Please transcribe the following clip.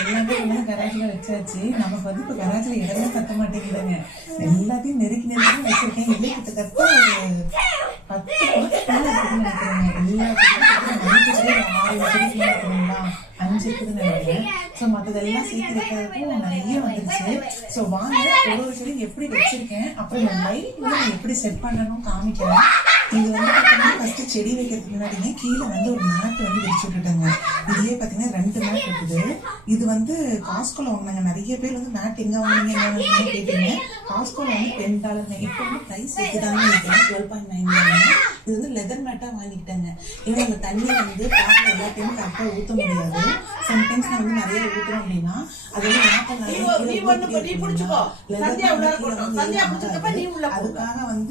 எல்லாமே வந்து கராஜ்ல வச்சாச்சு. நமக்கு வந்து இப்ப கராஜ்ல இடமே பத்த மாட்டேங்குதுங்க. எல்லாத்தையும் நெருக்கி நெருக்கி வச்சிருக்கேன். இல்லை கிட்டத்தட்ட ஒரு 10 இருக்குதுன்னு நினைக்கிறேங்க. எல்லாத்துக்கும் 5 இருக்குதுன்னு நினைக்கிறேன். ஸோ மற்றதெல்லாம் சேர்த்து வைக்கிறதுக்கும் நிறைய வந்துருச்சு. ஸோ வாங்க ஒரு செடி எப்படி வச்சிருக்கேன், அப்புறம் இந்த லைட் வந்து நான் எப்படி செட் பண்ணணும் காமிக்கிறேன். இது வந்து பார்த்தீங்கன்னா ஃபர்ஸ்ட் செடி வைக்கிறதுக்கு முன்னாடியே கீழே வந்து ஒரு மேட் வந்து விரிச்சு விட்டுட்டாங்க. இதுலயே பார்த்தீங்கன்னா 2 மேட் இருக்குது. இது வந்து காஸ்கோல வாங்கினாங்க. நிறைய பேர் வந்து மேட் எங்க வாங்கினீங்க கேட்டீங்க. காஸ்கோல வந்து $10. இப்போ வந்து ப்ரைஸ் இருக்குதான்னு நினைக்கிறேன் 12.9. இது வந்து லெதர் மேட்டா வாங்கிக்கிட்டாங்க. ஏன்னா அந்த தண்ணி வந்து பாட்டில் எல்லாத்தையும் கரெக்டாக ஊற்ற முடியாது. சம்டைம்ஸ் நான் வந்து நிறைய ஊற்றுறோம் அப்படின்னா அதெல்லாம் அதுக்காக வந்து